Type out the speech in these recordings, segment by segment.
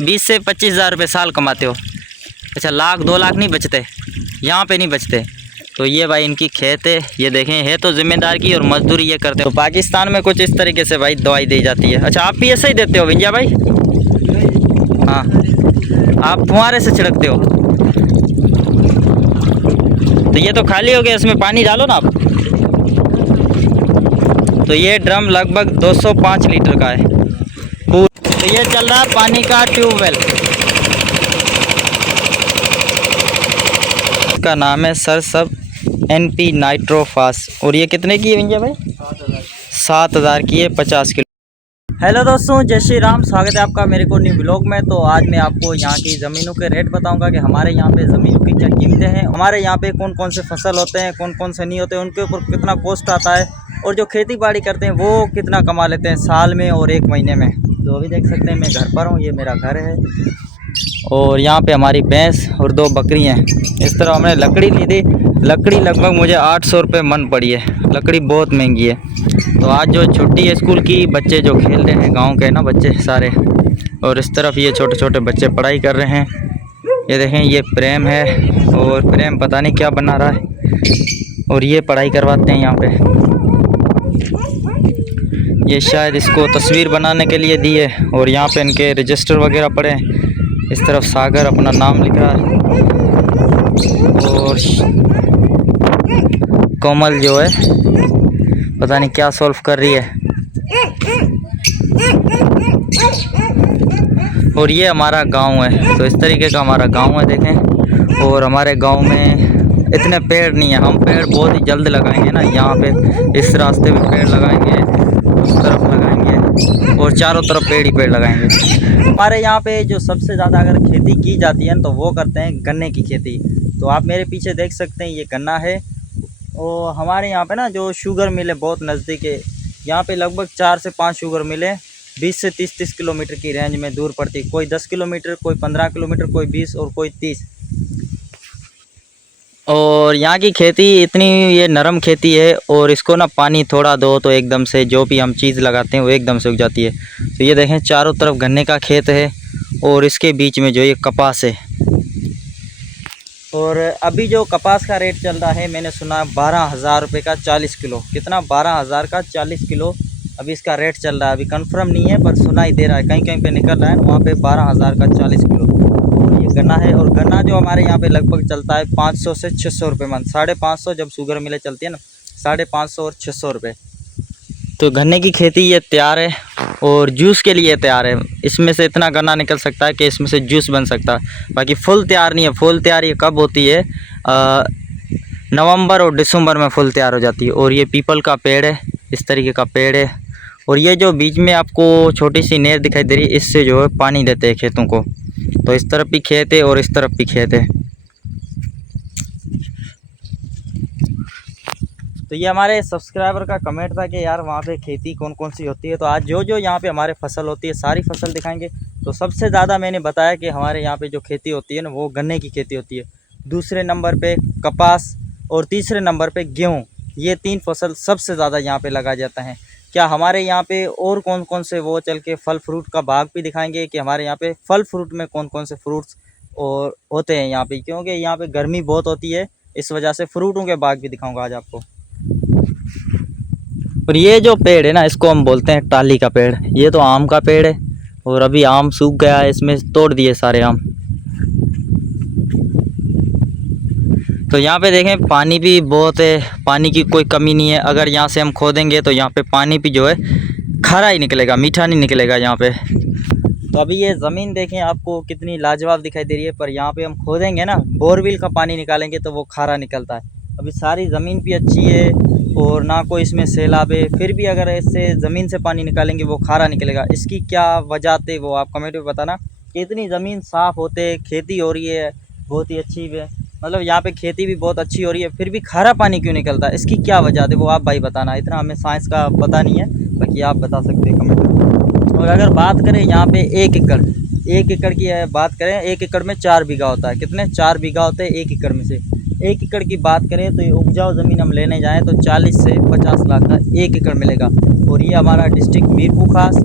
20 से 25 हज़ार रुपये साल कमाते हो। अच्छा, लाख 2 लाख नहीं बचते, यहाँ पे नहीं बचते। तो ये भाई इनकी खेत है, ये देखें है तो ज़िम्मेदार की और मजदूरी ये करते हो। तो पाकिस्तान में कुछ इस तरीके से भाई दवाई दी जाती है। अच्छा, आप भी ऐसे ही देते हो विंजा भाई? हाँ, आप फुहारे से छिड़कते हो। तो ये तो खाली हो गया, इसमें पानी डालो ना आप। तो ये ड्रम लगभग 205 लीटर का है। तो ये चल रहा है पानी का ट्यूबवेल, इसका नाम है सरसब NP नाइट्रोफास। और ये कितने की है विंजा भाई? 7,000 की है, 50 किलो। हेलो दोस्तों, जय श्री राम। स्वागत है आपका मेरे को न्यू ब्लॉग में। तो आज मैं आपको यहाँ की ज़मीनों के रेट बताऊंगा कि हमारे यहाँ पे ज़मीनों की क्या कीमतें हैं, हमारे यहाँ पे कौन कौन से फसल होते हैं, कौन कौन से नहीं होते हैं, उनके ऊपर कितना कॉस्ट आता है, और जो खेती बाड़ी करते हैं वो कितना कमा लेते हैं साल में और एक महीने में। तो अभी देख सकते हैं मैं घर पर हूँ, ये मेरा घर है और यहाँ पे हमारी भैंस और 2 बकरी हैं। इस तरह हमने लकड़ी ली थी, लकड़ी लगभग मुझे 800 रुपये मन पड़ी है, लकड़ी बहुत महंगी है। तो आज जो छुट्टी है स्कूल की, बच्चे जो खेल रहे हैं, गांव के ना बच्चे सारे, और इस तरफ ये छोटे छोटे बच्चे पढ़ाई कर रहे हैं। ये देखें, ये प्रेम है और प्रेम पता नहीं क्या बना रहा है, और ये पढ़ाई करवाते हैं यहाँ पे। ये शायद इसको तस्वीर बनाने के लिए दी है, और यहाँ पे इनके रजिस्टर वगैरह पड़े हैं। इस तरफ सागर अपना नाम लिख रहा है, और कोमल जो है पता नहीं क्या सॉल्व कर रही है। और ये हमारा गांव है, तो इस तरीके का हमारा गांव है देखें। और हमारे गांव में इतने पेड़ नहीं है, हम पेड़ बहुत ही जल्द लगाएंगे ना। यहाँ पे इस रास्ते में पेड़ लगाएंगे, उस तरफ लगाएंगे, और चारों तरफ पेड़ ही पेड़ लगाएंगे। हमारे यहाँ पे जो सबसे ज़्यादा अगर खेती की जाती है ना, तो वो करते हैं गन्ने की खेती। तो आप मेरे पीछे देख सकते हैं, ये गन्ना है। और हमारे यहाँ पे ना जो शुगर मिल है बहुत नज़दीक है, यहाँ पे लगभग 4 से 5 शुगर मिल है, 20 से 30 किलोमीटर की रेंज में दूर पड़ती है। कोई 10 किलोमीटर, कोई 15 किलोमीटर, कोई 20 और कोई 30। और यहाँ की खेती इतनी ये नरम खेती है, और इसको ना पानी थोड़ा दो तो एकदम से जो भी हम चीज़ लगाते हैं वो एकदम से उग जाती है। तो ये देखें, चारों तरफ गन्ने का खेत है, और इसके बीच में जो ये कपास है। और अभी जो कपास का रेट चल रहा है, मैंने सुना 12,000 रुपये का 40 किलो। कितना? 12,000 का 40 किलो अभी इसका रेट चल रहा है। अभी कंफर्म नहीं है, पर सुना ही दे रहा है, कहीं कहीं पे निकल रहा है, वहाँ पे 12,000 का 40 किलो। और ये गन्ना है, और गन्ना जो हमारे यहाँ पे लगभग चलता है 500 से 600 रुपये मन। 550 जब शुगर मिले चलती है ना, 550 और 600 रुपये। तो गन्ने की खेती ये तैयार है, और जूस के लिए तैयार है। इसमें से इतना गन्ना निकल सकता है कि इसमें से जूस बन सकता है। बाकी फुल तैयार नहीं है। फुल तैयार ये कब होती है? नवंबर और दिसंबर में फुल तैयार हो जाती है। और ये पीपल का पेड़ है, इस तरीके का पेड़ है। और ये जो बीच में आपको छोटी सी नहर दिखाई दे रही है, इससे जो है पानी देते हैं खेतों को। तो इस तरफ भी खेत है और इस तरफ भी खेत है। तो ये हमारे सब्सक्राइबर का कमेंट था कि यार वहाँ पे खेती कौन कौन सी होती है। तो आज जो जो यहाँ पे हमारे फसल होती है सारी फसल दिखाएंगे। तो सबसे ज़्यादा मैंने बताया कि हमारे यहाँ पे जो खेती होती है ना, वो गन्ने की खेती होती है। दूसरे नंबर पे कपास, और तीसरे नंबर पे गेहूँ। ये 3 फसल सबसे ज़्यादा यहाँ पे लगाया जाता है। क्या हमारे यहाँ पे और कौन कौन से वो चल के फल फ्रूट का बाग भी दिखाएँगे कि हमारे यहाँ पे फल फ्रूट में कौन कौन से फ्रूट्स और होते हैं यहाँ पे, क्योंकि यहाँ पे गर्मी बहुत होती है, इस वजह से फ्रूटों के बाग भी दिखाऊँगा आज आपको। और ये जो पेड़ है ना, इसको हम बोलते हैं टाली का पेड़। ये तो आम का पेड़ है, और अभी आम सूख गया है, इसमें तोड़ दिए सारे आम। तो यहाँ पे देखें, पानी भी बहुत है, पानी की कोई कमी नहीं है। अगर यहाँ से हम खोदेंगे तो यहाँ पे पानी भी जो है खारा ही निकलेगा, मीठा नहीं निकलेगा यहाँ पे। तो अभी ये ज़मीन देखें, आपको कितनी लाजवाब दिखाई दे रही है, पर यहाँ पे हम खोदेंगे ना, बोरवेल का पानी निकालेंगे तो वो खारा निकलता है। अभी सारी ज़मीन भी अच्छी है, और ना कोई इसमें सैलाब है, फिर भी अगर इससे ज़मीन से पानी निकालेंगे वो खारा निकलेगा। इसकी क्या वजह थे वो आप कमेंट में बताना। कि इतनी ज़मीन साफ़ होते, खेती हो रही है बहुत ही अच्छी है, मतलब यहाँ पे खेती भी बहुत अच्छी हो रही है, फिर भी खारा पानी क्यों निकलता है? इसकी क्या वजह थे वो आप भाई बताना। इतना हमें साइंस का पता नहीं है, बाकी आप बता सकते हैं कमेंट में। और अगर बात करें यहाँ पे 1 एकड़ की बात करें, 1 एकड़ में 4 बीघा होता है। कितने? 4 बीघा होते हैं 1 एकड़ में से। 1 एकड़ की बात करें तो ये उपजाऊ ज़मीन हम लेने जाएँ तो 40 से 50 लाख का 1 एकड़ मिलेगा। और ये हमारा डिस्ट्रिक्ट मीरपुर खास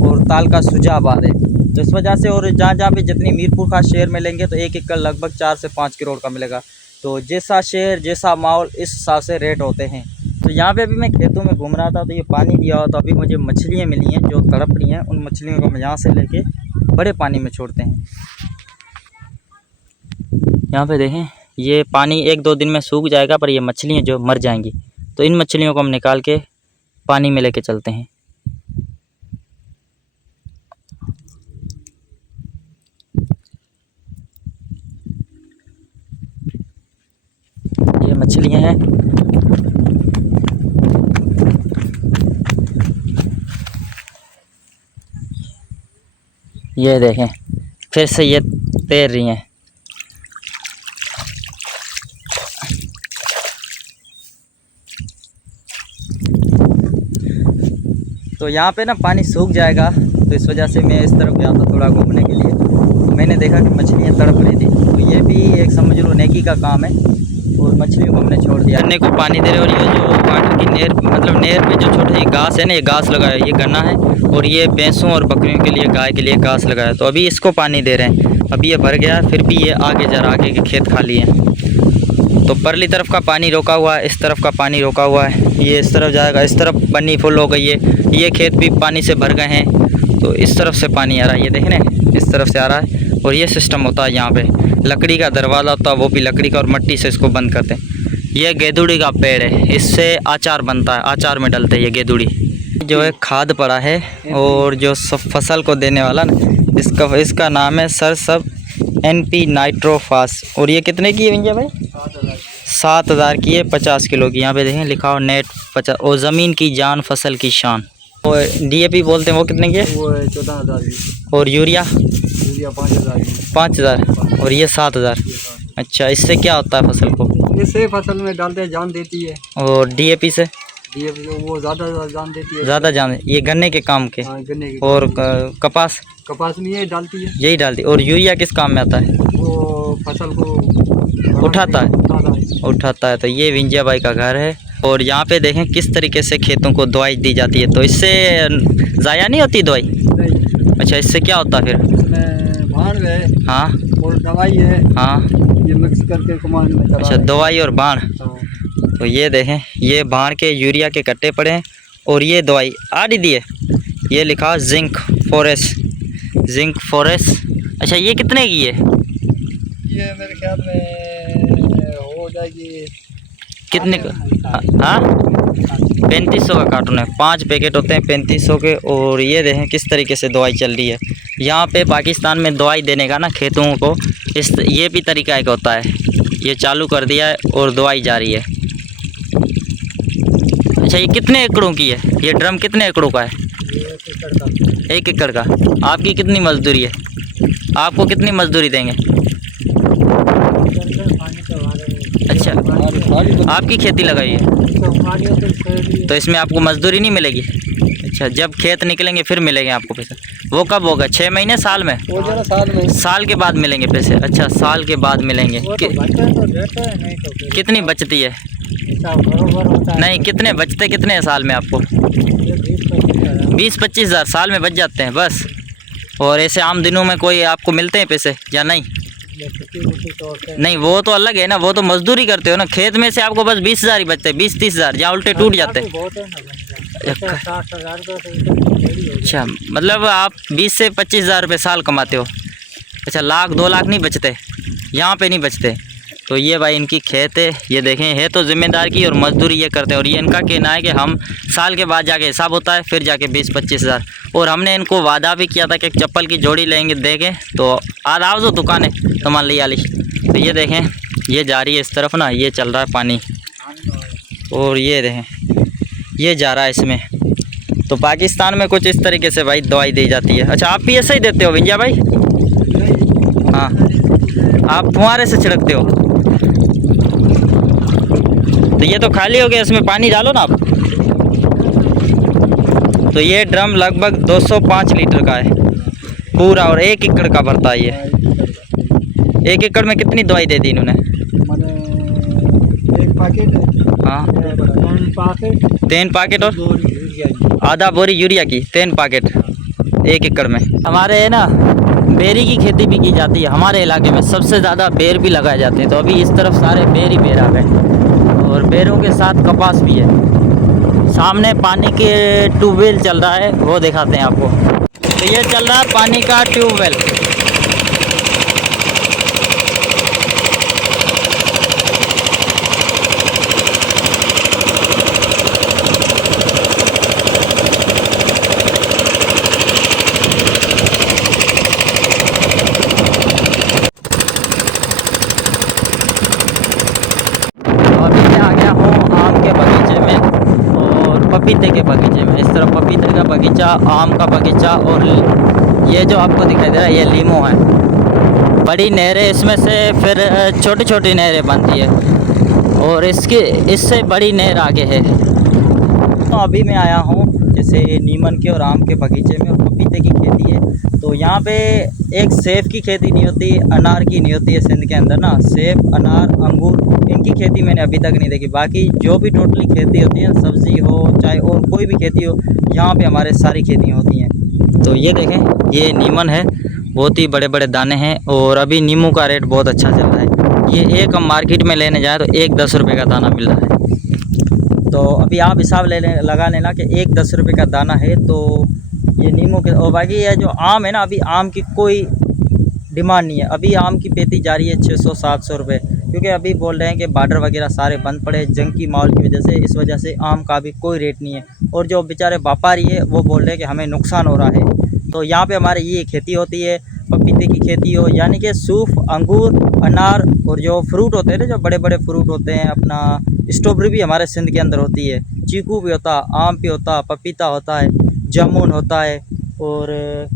और तालका सुजाबाद है। तो इस वजह से, और जहाँ जहाँ पे जितनी मीरपुर खास शेयर में लेंगे तो एक एकड़ लगभग 4 से 5 करोड़ का मिलेगा। तो जैसा शेयर जैसा माहौल इस हिसाब से रेट होते हैं। तो यहाँ पे अभी मैं खेतों में घूम रहा था तो ये पानी दिया हुआ, तो अभी मुझे मछलियाँ मिली हैं जो तड़प रही हैं। उन मछलियों को मैं यहाँ से लेके बड़े पानी में छोड़ते हैं। यहाँ पे देखें, ये पानी 1-2 दिन में सूख जाएगा, पर ये मछलियाँ जो मर जाएंगी। तो इन मछलियों को हम निकाल के पानी में लेके चलते हैं। ये मछलियाँ हैं। ये देखें, फिर से ये तैर रही हैं। तो यहाँ पे ना पानी सूख जाएगा, तो इस वजह से मैं इस तरफ गया था थोड़ा घूमने के लिए। तो मैंने देखा कि मछलियाँ तड़प रही थी, तो ये भी एक समझ लो नेकी का काम है। और मछलियों को हमने छोड़ दिया, गन्ने को पानी दे रहे। और ये जो वाटर की नहर, मतलब नहर पे जो छोटे घास है ना, ये घास लगाया, ये गन्ना है। और ये भैंसों और बकरियों के लिए, गाय के लिए घास लगाया। तो अभी इसको पानी दे रहे हैं। अभी ये भर गया, फिर भी ये आगे जरा आगे के खेत खाली हैं। तो परली तरफ का पानी रोका हुआ है, इस तरफ का पानी रोका हुआ है। ये इस तरफ जाएगा, इस तरफ पन्नी फुल हो गई है। ये खेत भी पानी से भर गए हैं, तो इस तरफ से पानी आ रहा है। ये देखें ना, इस तरफ से आ रहा है। और ये सिस्टम होता है यहाँ पे, लकड़ी का दरवाज़ा होता है, वो भी लकड़ी का, और मिट्टी से इसको बंद करते हैं। ये गेदुड़ी का पेड़ है, इससे अचार बनता है, अचार में डलते हैं ये गेदुड़ी। जो है खाद पड़ा है, और जो फसल को देने वाला ना, इसका नाम है सरसब NP नाइट्रोफास। और ये कितने की है भैया भाई? 7,000 की है, 50 किलो की। यहाँ पे देखें लिखा हो नेट 50। और ज़मीन की जान फसल की शान। और DAP बोलते हैं, वो कितने की है? वो 14,000 की। और यूरिया? यूरिया 5,000 की। 5,000। और ये 7,000। अच्छा, इससे क्या होता है फसल को? इससे फसल में डालते हैं, जान देती है। और DAP से? DAP वो ज़्यादा जान देती है। ज़्यादा जान, ये गन्ने के काम के। हाँ, गन्ने की। और कपास? कपास में ये डालती है, यही डालती। और यूरिया किस काम में आता है? वो फसल को उठाता है। तो ये विंजिया भाई का घर है। और यहाँ पे देखें किस तरीके से खेतों को दवाई दी जाती है। तो इससे ज़ाया नहीं होती दवाई? नहीं। अच्छा, इससे क्या होता है फिर? इसमें भाण है। हाँ। और दवाई है। हाँ। ये मिक्स करके कमान में चला। अच्छा, दवाई और भाण। हाँ। तो ये देखें, ये भाण के यूरिया के कट्टे पड़े हैं। और ये दवाई आड़ी दी है, ये लिखा जिंक फॉरेस्ट। अच्छा, ये कितने की है? ये मेरे ख्याल में हो जाएगी कितने का? हाँ, 3500 का कार्टून है। 5 पैकेट होते हैं 3500 के। और ये देखें किस तरीके से दवाई चल रही है। यहाँ पे पाकिस्तान में दवाई देने का ना खेतों को, ये भी तरीका एक होता है। ये चालू कर दिया है और दवाई जा रही है। अच्छा, ये कितने एकड़ों की है? ये ड्रम कितने एकड़ों का है? 1 एकड़ का। आपकी कितनी मजदूरी है? आपको कितनी मजदूरी देंगे? अच्छा, आपकी खेती लगाई है, तो इसमें आपको मजदूरी नहीं मिलेगी? अच्छा, जब खेत निकलेंगे फिर मिलेंगे आपको पैसे। वो कब होगा? 6 महीने, साल में? वो जरा साल में। साल के बाद मिलेंगे पैसे? अच्छा, साल के बाद मिलेंगे। कितनी बचती है? नहीं, कितने बचते कितने हैं साल में आपको? 20-25 हज़ार साल में बच जाते हैं बस। और ऐसे आम दिनों में कोई आपको मिलते हैं पैसे या नहीं? नहीं, वो तो अलग है ना, वो तो मजदूरी करते हो ना। खेत में से आपको बस 20,000 ही बचते हैं, 20-30 हज़ार, जहाँ उल्टे टूट जाते हैं। अच्छा, मतलब आप 20 से 25 हज़ार रुपये साल कमाते हो। अच्छा, 1-2 लाख नहीं बचते? यहाँ पे नहीं बचते। तो ये भाई इनकी खेत है, ये देखें, है तो ज़िम्मेदार की, और मजदूरी ये करते हैं। और ये इनका कहना है कि हम साल के बाद जाके हिसाब होता है, फिर जाके 20-25 हज़ार। और हमने इनको वादा भी किया था कि चप्पल की जोड़ी लेंगे, देंगे। तो आज आओ जो दुकान है तो मान ली आली। तो ये देखें, ये जा रही है इस तरफ ना, ये चल रहा है पानी। और ये देखें, ये जा रहा है इसमें। तो पाकिस्तान में कुछ इस तरीके से भाई दवाई दी जाती है। अच्छा, आप भी ऐसे ही देते हो विंजिया भाई? हाँ, आप फुहारे से छिड़कते हो? तो ये तो खाली हो गया, इसमें पानी डालो ना आप। तो ये ड्रम लगभग 205 लीटर का है पूरा, और 1 एकड़ का भरता है ये। 1 एकड़ में कितनी दवाई दे दी इन्होंने? एक पैकेट है। हाँ, 3 पैकेट। 3 पैकेट और आधा बोरी यूरिया की, 3 पैकेट। 1 एकड़ में। हमारे है ना बेरी की खेती भी की जाती है हमारे इलाके में, सबसे ज़्यादा बेर भी लगाए जाते हैं। तो अभी इस तरफ सारे बेर ही बेर आ गए और बेरों के साथ कपास भी है। सामने पानी के ट्यूबवेल चल रहा है, वो दिखाते हैं आपको। तो ये चल रहा है पानी का ट्यूबवेल। अभी मैं आ गया हूँ आम के बगीचे में और पपीते के बगीचे में। इस तरफ पपीते का बगीचा, आम का बगीचा और ये जो आपको दिखाई दे रहा है ये लीमो है। बड़ी नहरें इसमें से फिर छोटी छोटी नहरें बनती है और इससे बड़ी नहर आगे है। तो अभी मैं आया हूँ जैसे नीमन के और आम के बगीचे में और पपीते की खेती है। तो यहाँ पे एक सेब की खेती नहीं होती, अनार की नहीं होती है सिंध के अंदर ना। सेब, अनार, अंगूर इनकी खेती मैंने अभी तक नहीं देखी। बाकी जो भी टोटली खेती होती है, सब्ज़ी हो चाहे और कोई भी खेती हो, यहाँ पे हमारे सारी खेतियाँ होती हैं। तो ये देखें, ये नीमन है, बहुत ही बड़े बड़े दाने हैं और अभी नींबू का रेट बहुत अच्छा चल रहा है। ये एक हम मार्केट में लेने जाएँ तो एक 10 रुपये का दाना मिल रहा है। तो अभी आप हिसाब लगा लेना कि एक 10 रुपये का दाना है। तो ये नींबू के और बाकी ये जो आम है ना, अभी आम की कोई डिमांड नहीं है। अभी आम की पेटी जा रही है 600-700 रुपये, क्योंकि अभी बोल रहे हैं कि बॉर्डर वगैरह सारे बंद पड़े जंग की माहौल की वजह से। इस वजह से आम का भी कोई रेट नहीं है और जो बेचारे व्यापारी है वो बोल रहे हैं कि हमें नुकसान हो रहा है। तो यहाँ पे हमारे ये खेती होती है, पपीते की खेती हो, यानी कि सूफ, अंगूर, अनार और जो फ्रूट होते हैं ना, जो बड़े बड़े फ्रूट होते हैं, अपना स्ट्रॉबेरी भी हमारे सिंध के अंदर होती है, चीकू भी होता, आम भी होता, पपीता होता है, जामुन होता है और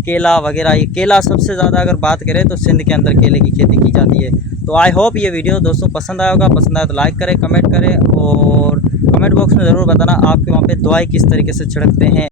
केला वगैरह। ये केला सबसे ज़्यादा अगर बात करें तो सिंध के अंदर केले की खेती की जाती है। तो आई होप ये वीडियो दोस्तों पसंद आया होगा। पसंद आया तो लाइक करें, कमेंट करें और कमेंट बॉक्स में ज़रूर बताना आपके वहाँ पे दवाई किस तरीके से छिड़कते हैं।